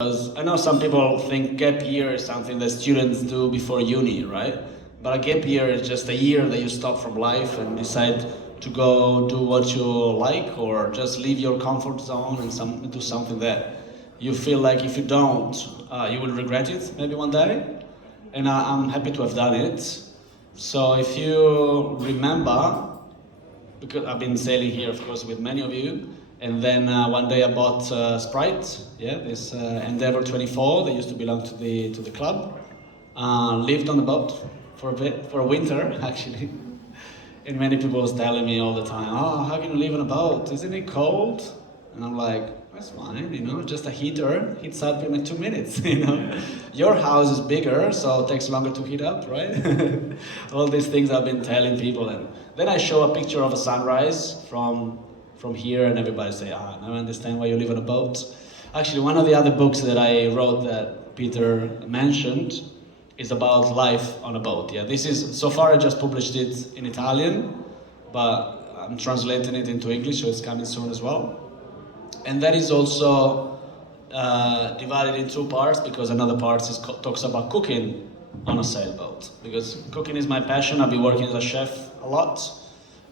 Because I know some people think gap year is something that students do before uni, right? But a gap year is just a year that you stop from life and decide to go do what you like, or just leave your comfort zone and do something that you feel like if you don't, you will regret it maybe one day. And I'm happy to have done it. So if you remember, because I've been sailing here, of course, with many of you. And then one day I bought Sprite, yeah, this Endeavour 24 that used to belong to the club. Lived on the boat for a bit, for a winter actually. And many people was telling me all the time, "Oh, how can you live on a boat? Isn't it cold?" And I'm like, "That's fine, just a heater heats up in like 2 minutes. Your house is bigger, so it takes longer to heat up, right?" All these things I've been telling people, and then I show a picture of a sunrise from here, and everybody say, "Now I understand why you live on a boat." Actually, one of the other books that I wrote that Peter mentioned is about life on a boat. Yeah, this is, so far I just published it in Italian, but I'm translating it into English, so it's coming soon as well. And that is also divided in two parts, because another part talks about cooking on a sailboat. Because cooking is my passion. I've been working as a chef a lot,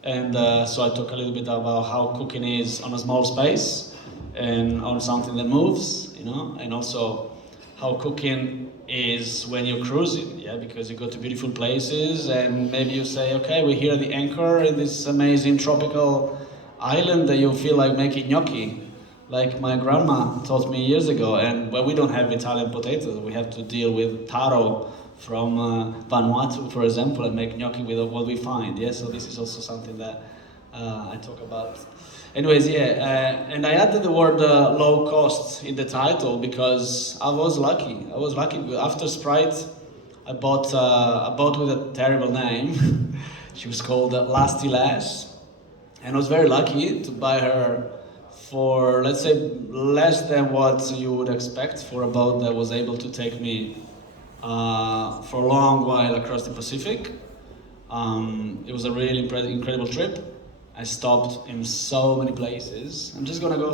and so I talk a little bit about how cooking is on a small space and on something that moves, and also how cooking is when you're cruising, yeah, because you go to beautiful places and maybe you say, okay, we're here at the anchor in this amazing tropical island that you feel like making gnocchi, like my grandma taught me years ago. And we don't have Italian potatoes, we have to deal with taro from Vanuatu, for example, and make gnocchi with what we find. Yeah, so this is also something that I talk about. Anyways, yeah, and I added the word low cost in the title because I was lucky. After Sprite, I bought a boat with a terrible name. She was called Lasty Lass, and I was very lucky to buy her for, let's say, less than what you would expect for a boat that was able to take me for a long while across the Pacific. It was a really incredible trip. I stopped in so many places. I'm just gonna go